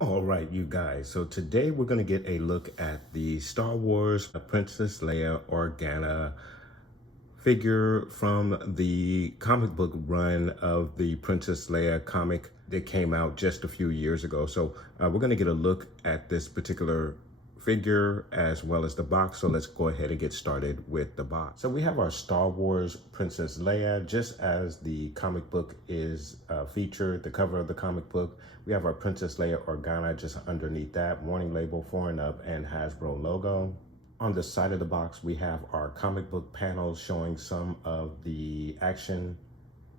All right, you guys. So today we're going to get a look at the Star Wars Princess Leia Organa figure from the comic book run of the Princess Leia comic that came out just a few years ago. So we're going to get a look at this particular figure as well as the box. So let's go ahead and get started with the box. So we have our Star Wars Princess Leia, just as the comic book is featured, the cover of the comic book. We have our Princess Leia Organa just underneath that, warning label, 4 and up, and Hasbro logo. On the side of the box, we have our comic book panels showing some of the action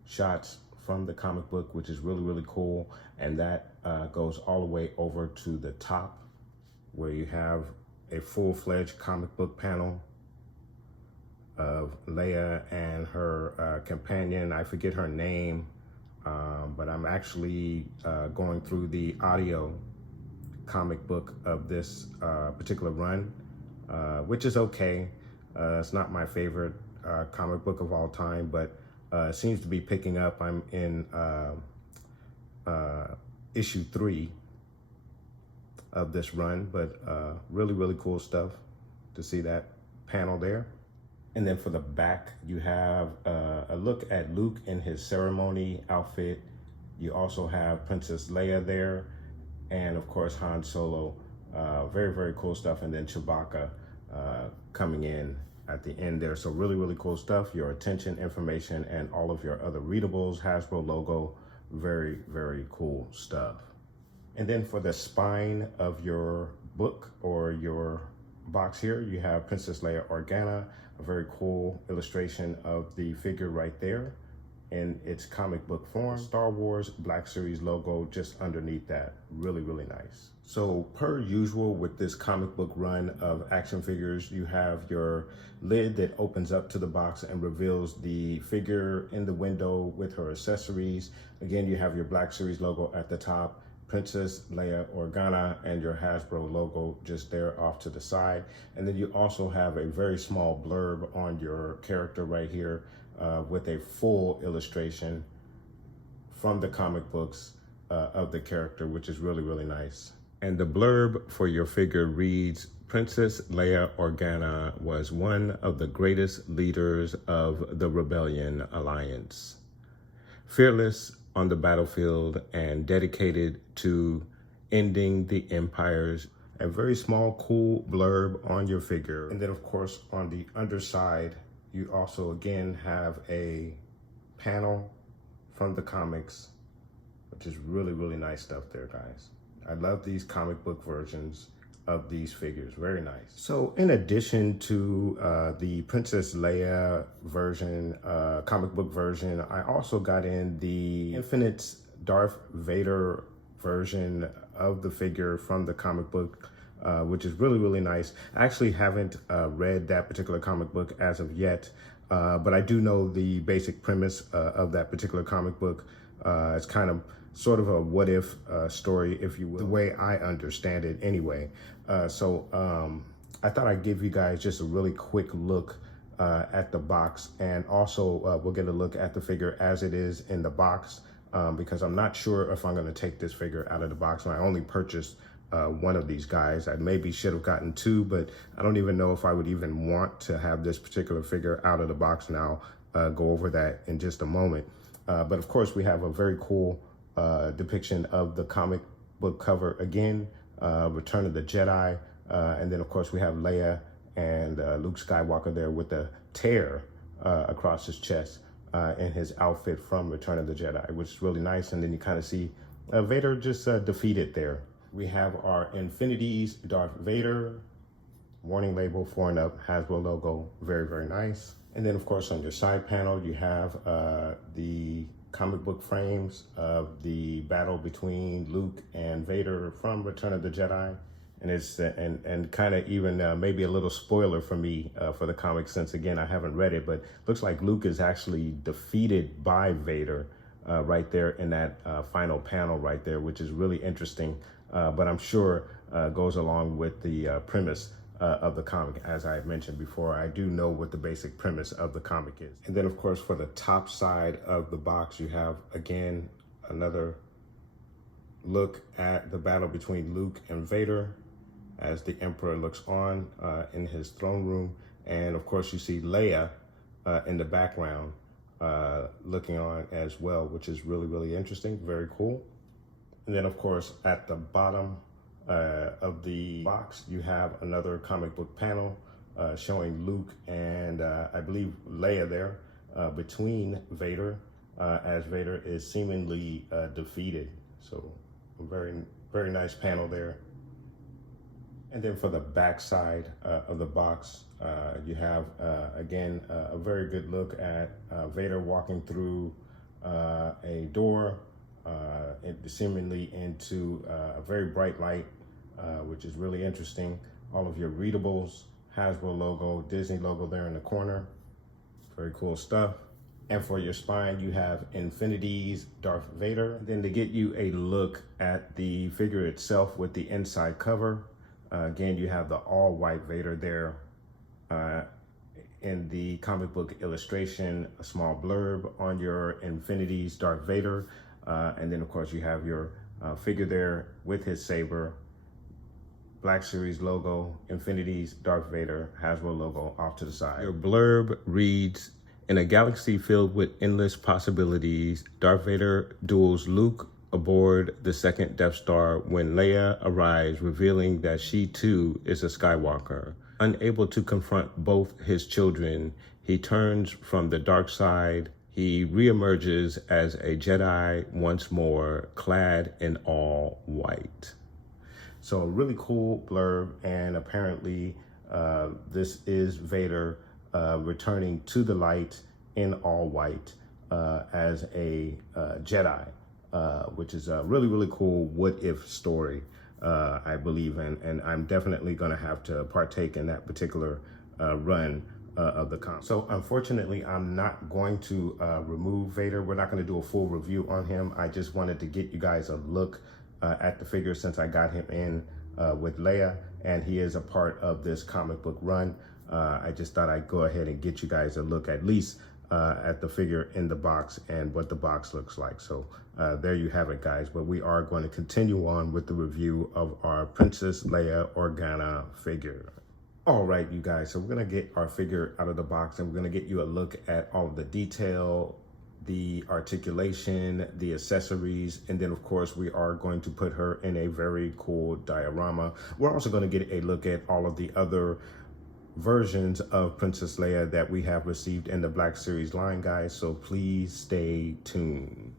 shots from the comic book, which is really cool. And that goes all the way over to the top where you have a full-fledged comic book panel of Leia and her companion. I forget her name, but I'm actually going through the audio comic book of this particular run, which is okay. It's not my favorite comic book of all time, but it seems to be picking up. I'm in issue 3 of this run, but really cool stuff to see that panel there. And then for the back, you have a look at Luke in his ceremony outfit. You also have Princess Leia there, and of course Han Solo. Very cool stuff. And then Chewbacca coming in at the end there. So really cool stuff. Your attention, information, and all of your other readables, Hasbro logo. Very cool stuff. And then for the spine of your book or your box here, you have Princess Leia Organa, a very cool illustration of the figure right there in its comic book form. Star Wars Black Series logo just underneath that. Really nice. So per usual with this comic book run of action figures, you have your lid that opens up to the box and reveals the figure in the window with her accessories. Again, you have your Black Series logo at the top, Princess Leia Organa, and your Hasbro logo just there off to the side. And then you also have a very small blurb on your character right here with a full illustration from the comic books of the character, which is really nice. And the blurb for your figure reads, Princess Leia Organa was one of the greatest leaders of the Rebellion Alliance. Fearless on the battlefield and dedicated to ending the Empire's. A very small, cool blurb on your figure. And then of course, on the underside, you also again have a panel from the comics, which is really nice stuff there, guys. I love these comic book versions of these figures, very nice. So in addition to the Princess Leia version, comic book version, I also got in the Infinite Darth Vader version of the figure from the comic book, which is really nice. I actually haven't read that particular comic book as of yet, but I do know the basic premise of that particular comic book. It's kind of sort of a what if story, if you will, the way I understand it anyway. So I thought I'd give you guys just a really quick look at the box, and also we'll get a look at the figure as it is in the box, because I'm not sure if I'm going to take this figure out of the box. And I only purchased one of these guys. I maybe should have gotten 2, but I don't even know if I would even want to have this particular figure out of the box now. Go over that in just a moment. But of course, we have a very cool depiction of the comic book cover again, Return of the Jedi. And then of course we have Leia and Luke Skywalker there with the tear across his chest in his outfit from Return of the Jedi, which is really nice. And then you kind of see Vader just defeated there. We have our Infinities Darth Vader, warning label, 4 and up, Hasbro logo, very nice. And then of course on your side panel, you have the comic book frames of the battle between Luke and Vader from Return of the Jedi. And it's and kind of even maybe a little spoiler for me for the comic, since again I haven't read it, but looks like Luke is actually defeated by Vader right there in that final panel right there, which is really interesting, but I'm sure goes along with the premise of the comic. As I mentioned before, I do know what the basic premise of the comic is. And then of course for the top side of the box, you have again another look at the battle between Luke and Vader as the Emperor looks on in his throne room. And of course you see Leia in the background looking on as well, which is really, really interesting, very cool. And then of course at the bottom of the box, you have another comic book panel showing Luke and I believe Leia there between Vader as Vader is seemingly defeated. So a very, very nice panel there. And then for the back side of the box, you have, again, a very good look at Vader walking through a door, seemingly into a very bright light, which is really interesting. All of your readables, Hasbro logo, Disney logo there in the corner. Very cool stuff. And for your spine, you have Infinity's Darth Vader. And then to get you a look at the figure itself with the inside cover, again, you have the all-white Vader there. In the comic book illustration, a small blurb on your Infinity's Darth Vader. And then, of course, you have your figure there with his saber, Black Series logo, Infinity's Darth Vader, Hasbro logo off to the side. Your blurb reads, in a galaxy filled with endless possibilities, Darth Vader duels Luke aboard the second Death Star when Leia arrives, revealing that she too is a Skywalker. Unable to confront both his children, he turns from the dark side. He reemerges as a Jedi once more, clad in all white. So a really cool blurb, and apparently this is Vader returning to the light in all white as a Jedi, which is a really, really cool what-if story, I believe in, and I'm definitely going to have to partake in that particular run of the comic. So unfortunately, I'm not going to remove Vader. We're not going to do a full review on him. I just wanted to get you guys a look at the figure since I got him in with Leia, and he is a part of this comic book run. I just thought I'd go ahead and get you guys a look at least at the figure in the box and what the box looks like. So there you have it, guys. But we are going to continue on with the review of our Princess Leia Organa figure. All right, you guys, so we're going to get our figure out of the box and we're going to get you a look at all of the detail, the articulation, the accessories, and then of course we are going to put her in a very cool diorama. We're also going to get a look at all of the other versions of Princess Leia that we have received in the Black Series line, guys, so please stay tuned.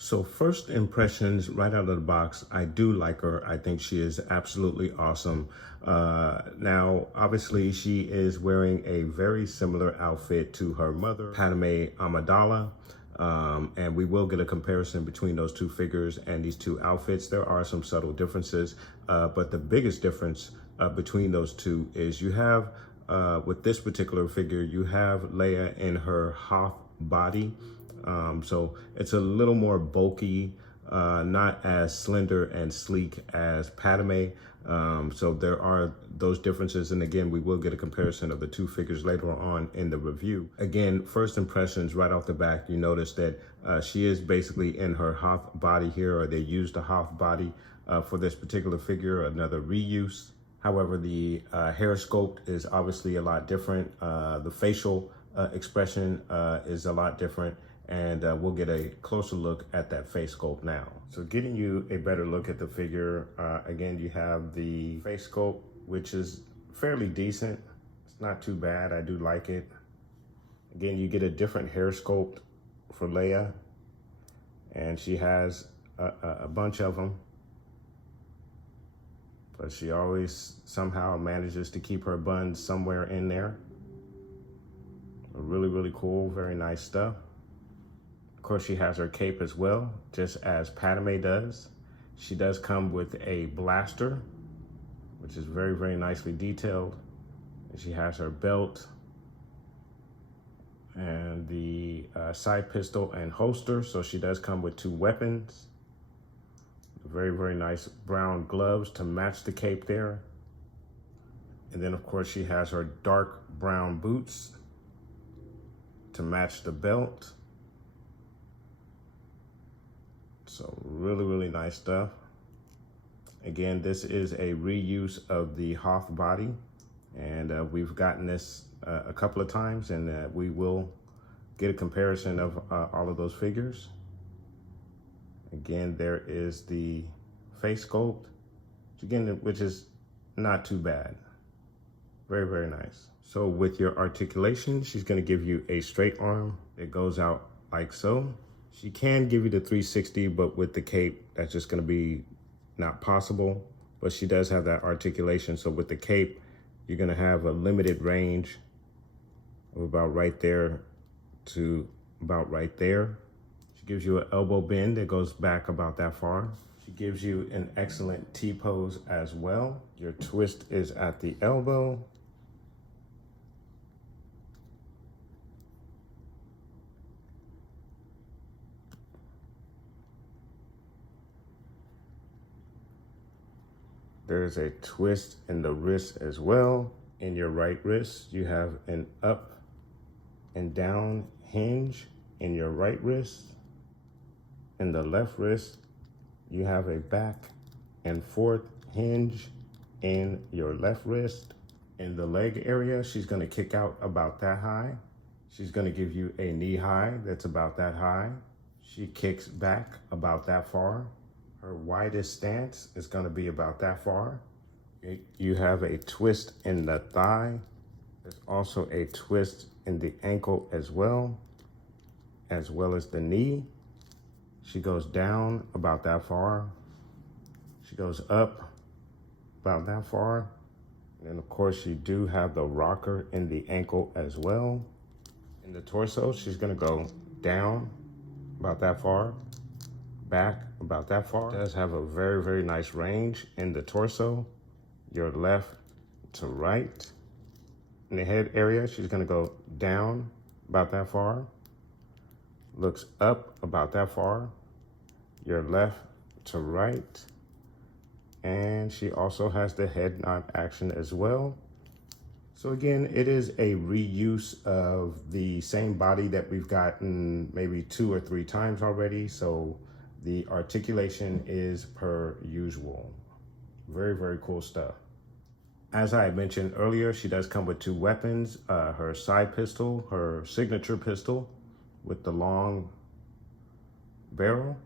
So first impressions right out of the box, I do like her. I think she is absolutely awesome. Now, obviously, she is wearing a very similar outfit to her mother, Padme Amidala, and we will get a comparison between those two figures and these two outfits. There are some subtle differences, but the biggest difference between those two is you have, with this particular figure, you have Leia in her Hoth body. So it's a little more bulky, not as slender and sleek as Padme. So there are those differences. And again, we will get a comparison of the two figures later on in the review. Again, first impressions right off the back, you notice that she is basically in her Hoth body here, or they used the Hoth body for this particular figure, another reuse. However, the hair sculpt is obviously a lot different. The facial expression is a lot different. And we'll get a closer look at that face sculpt now. So getting you a better look at the figure, again, you have the face sculpt, which is fairly decent. It's not too bad, I do like it. Again, you get a different hair sculpt for Leia, and she has a bunch of them, but she always somehow manages to keep her buns somewhere in there. Really, really cool, very nice stuff. Of course, she has her cape as well, just as Padme does. She does come with a blaster, which is very, very nicely detailed. And she has her belt and the side pistol and holster. So she does come with two weapons. Very, very nice brown gloves to match the cape there. And then, of course, she has her dark brown boots to match the belt. So really nice stuff. Again, this is a reuse of the Hoth body, and we've gotten this a couple of times, and we will get a comparison of all of those figures. Again, there is the face sculpt, again, which is not too bad. Very nice. So with your articulation, she's gonna give you a straight arm that goes out like so. She can give you the 360, but with the cape, that's just gonna be not possible. But she does have that articulation. So with the cape, you're gonna have a limited range of about right there to about right there. She gives you an elbow bend that goes back about that far. She gives you an excellent T-pose as well. Your twist is at the elbow. There's a twist in the wrist as well. In your right wrist, you have an up and down hinge in your right wrist. In the left wrist, you have a back and forth hinge in your left wrist. In the leg area, she's gonna kick out about that high. She's gonna give you a knee high that's about that high. She kicks back about that far. Her widest stance is gonna be about that far. You have a twist in the thigh. There's also a twist in the ankle as well as the knee. She goes down about that far. She goes up about that far. And of course, you do have the rocker in the ankle as well. In the torso, she's gonna go down about that far, back about that far. It does have a very nice range in the torso, your left to right. In the head area, she's gonna go down about that far, looks up about that far, your left to right, and she also has the head nod action as well. So again, it is a reuse of the same body that we've gotten maybe 2 or 3 times already. So the articulation is per usual. Very cool stuff. As I mentioned earlier, she does come with 2 weapons, her side pistol, her signature pistol with the long barrel,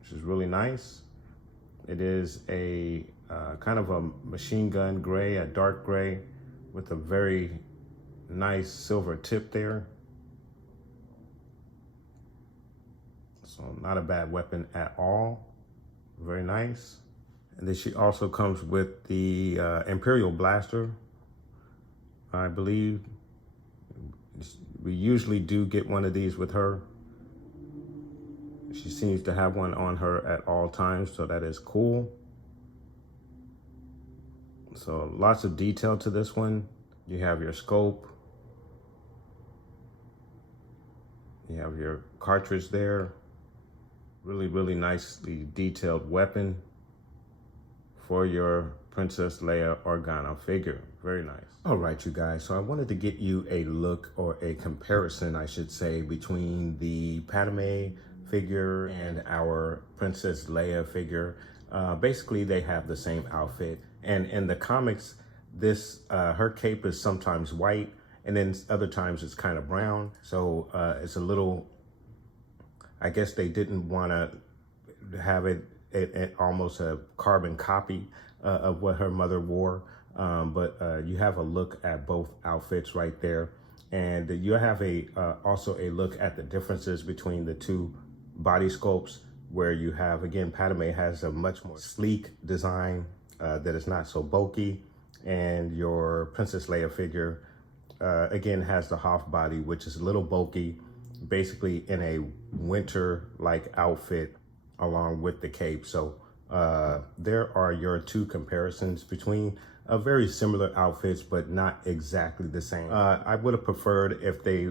which is really nice. It is a kind of a machine gun gray, a dark gray with a very nice silver tip there. So not a bad weapon at all. Very nice. And then she also comes with the Imperial Blaster. I believe we usually do get one of these with her. She seems to have one on her at all times, so that is cool. So lots of detail to this one. You have your scope. You have your cartridge there. Really nicely detailed weapon for your Princess Leia Organa figure. Very nice. All right, you guys. So I wanted to get you a look, or a comparison, I should say, between the Padme figure and our Princess Leia figure. Basically, they have the same outfit. And in the comics, this her cape is sometimes white, and then other times it's kind of brown. So it's a little, I guess they didn't want to have it almost a carbon copy of what her mother wore. But you have a look at both outfits right there. And you have also a look at the differences between the 2 body sculpts, where you have, again, Padme has a much more sleek design that is not so bulky. And your Princess Leia figure, again, has the Hoth body, which is a little bulky, basically in a winter-like outfit along with the cape. So there are your 2 comparisons between very similar outfits, but not exactly the same. I would have preferred if they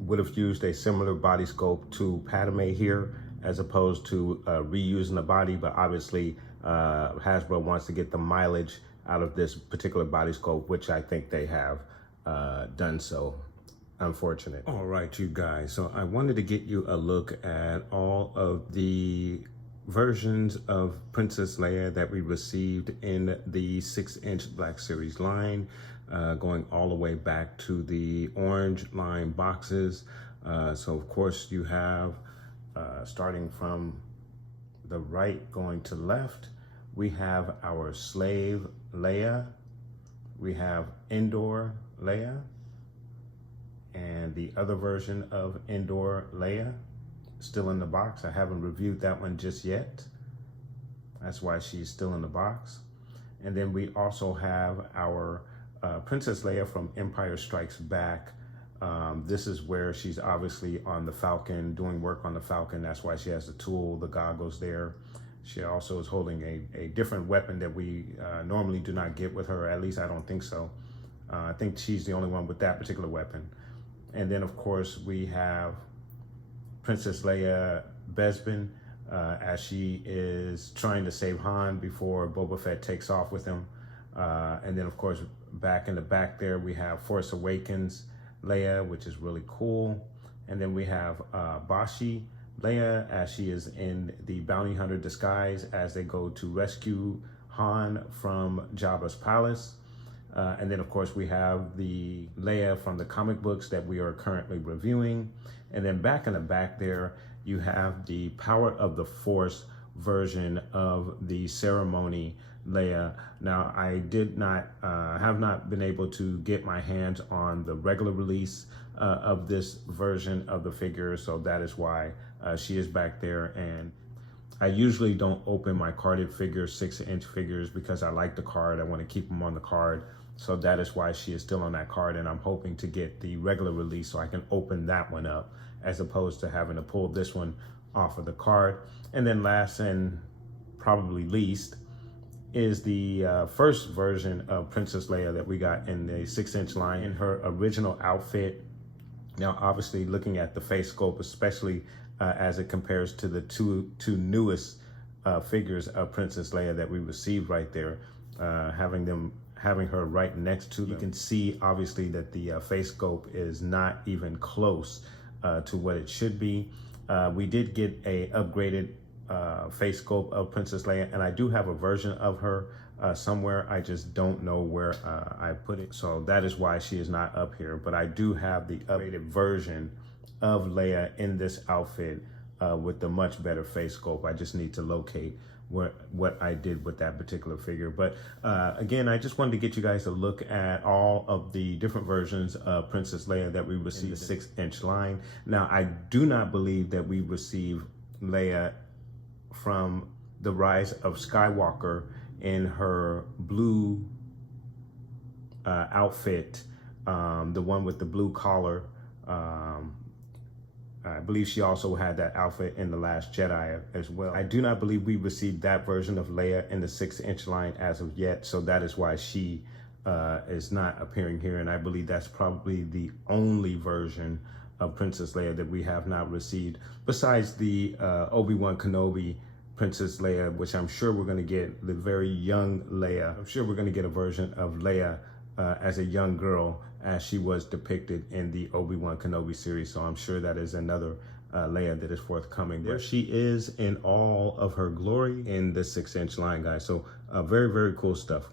would have used a similar body sculpt to Padme here, as opposed to reusing the body, but obviously Hasbro wants to get the mileage out of this particular body sculpt, which I think they have done so. Unfortunate. All right, you guys. So I wanted to get you a look at all of the versions of Princess Leia that we received in the 6-inch Black Series line, going all the way back to the orange line boxes. So of course you have, starting from the right going to left, we have our slave Leia, we have Endor Leia, and the other version of Endor Leia still in the box. I haven't reviewed that one just yet. That's why she's still in the box. And then we also have our Princess Leia from Empire Strikes Back. This is where she's obviously on the Falcon, doing work on the Falcon. That's why she has the tool, the goggles there. She also is holding a different weapon that we normally do not get with her. At least I don't think so. I think she's the only one with that particular weapon. And then of course we have Princess Leia Bespin, as she is trying to save Han before Boba Fett takes off with him. And then of course, back in the back there, we have Force Awakens Leia, which is really cool. And then we have Bashi Leia, as she is in the bounty hunter disguise as they go to rescue Han from Jabba's palace. And then of course we have the Leia from the comic books that we are currently reviewing. And then back in the back there, you have the Power of the Force version of the ceremony Leia. Now, I did not, have not been able to get my hands on the regular release of this version of the figure, so that is why she is back there. And I usually don't open my carded figures, 6-inch figures, because I like the card. I want to keep them on the card. So that is why she is still on that card, and I'm hoping to get the regular release so I can open that one up, as opposed to having to pull this one off of the card. And then last and probably least is the first version of Princess Leia that we got in the 6-inch line in her original outfit. Now, obviously looking at the face sculpt, especially as it compares to the two newest figures of Princess Leia that we received right there, having her right next to them. You can see obviously that the face sculpt is not even close to what it should be. We did get a upgraded face sculpt of Princess Leia, and I do have a version of her somewhere. I just don't know where I put it, so that is why she is not up here. But I do have the upgraded version of Leia in this outfit with the much better face sculpt. I just need to locate what I did with that particular figure. But again, I just wanted to get you guys to look at all of the different versions of Princess Leia that we received in the 6-inch line. Now, I do not believe that we received Leia from The Rise of Skywalker in her blue outfit, the one with the blue collar. I believe she also had that outfit in The Last Jedi as well. I do not believe we received that version of Leia in the 6-inch line as of yet, so that is why she is not appearing here. And I believe that's probably the only version of Princess Leia that we have not received, besides the Obi-Wan Kenobi Princess Leia, which I'm sure we're going to get, the very young Leia. I'm sure we're going to get a version of Leia as a young girl, as she was depicted in the Obi-Wan Kenobi series. So I'm sure that is another Leia that is forthcoming. There she is in all of her glory in the 6-inch line, guys. So very, very cool stuff.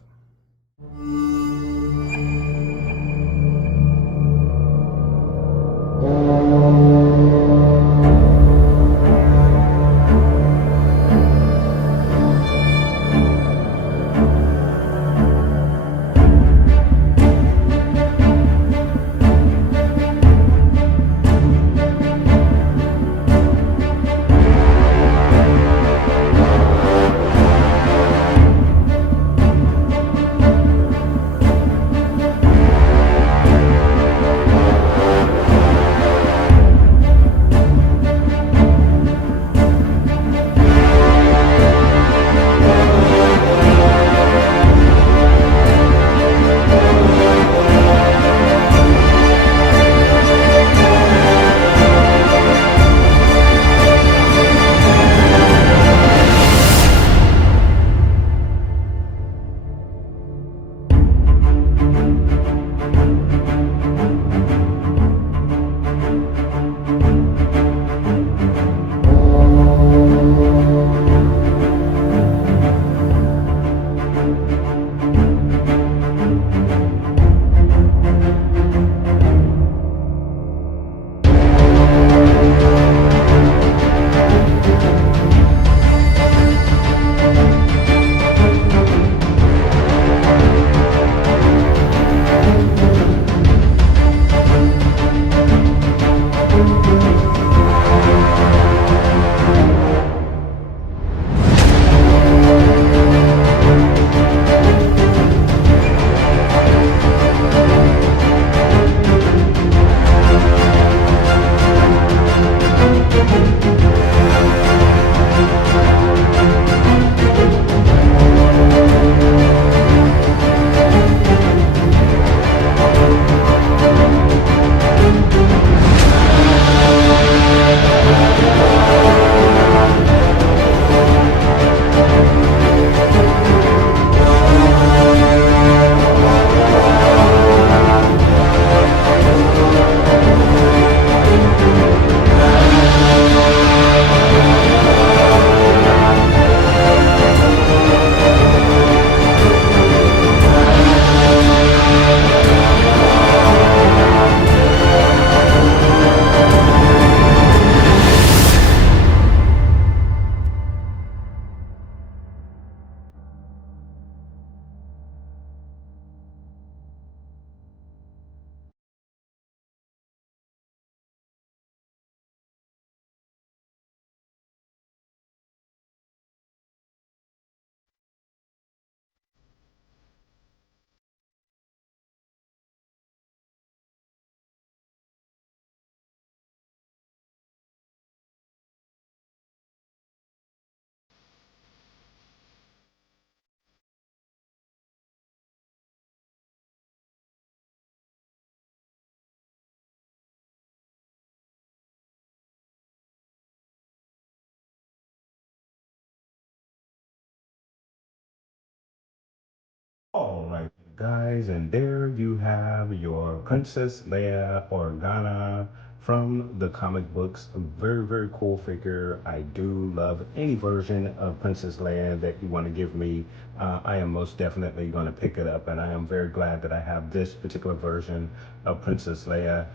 guys, and there you have your Princess Leia Organa from the comic books. A very, very cool figure. I do love any version of Princess Leia that you want to give me. I am most definitely going to pick it up, and I am very glad that I have this particular version of Princess Leia.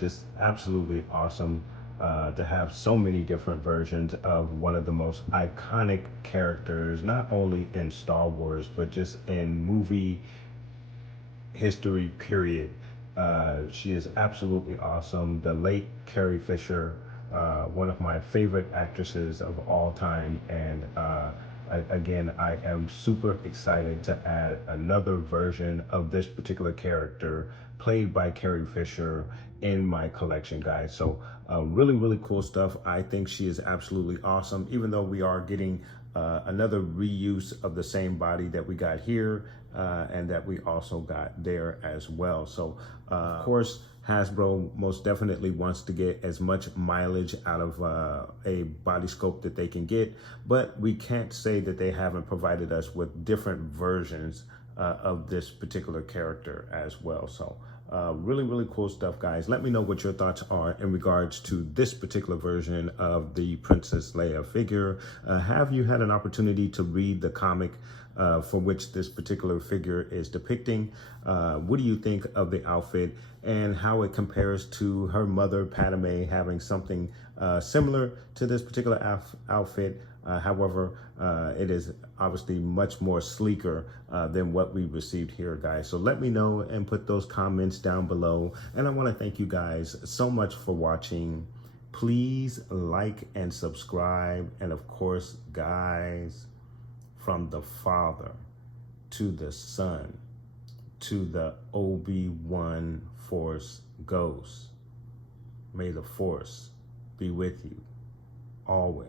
Just absolutely awesome to have so many different versions of one of the most iconic characters, not only in Star Wars, but just in movie history, period. She is absolutely awesome. The late Carrie Fisher, one of my favorite actresses of all time. And again, I am super excited to add another version of this particular character played by Carrie Fisher in my collection, guys. So really, really cool stuff. I think she is absolutely awesome, even though we are getting another reuse of the same body that we got here and that we also got there as well. So of course, Hasbro most definitely wants to get as much mileage out of a body sculpt that they can get, but we can't say that they haven't provided us with different versions of this particular character as well. So really, really cool stuff, guys. Let me know what your thoughts are in regards to this particular version of the Princess Leia figure. Have you had an opportunity to read the comic for which this particular figure is depicting? What do you think of the outfit and how it compares to her mother, Padme, having something similar to this particular outfit? However, it is obviously much more sleeker than what we received here, guys. So let me know and put those comments down below. And I want to thank you guys so much for watching. Please like and subscribe. And of course, guys, from the Father to the Son to the Obi-Wan Force Ghost, may the Force be with you always.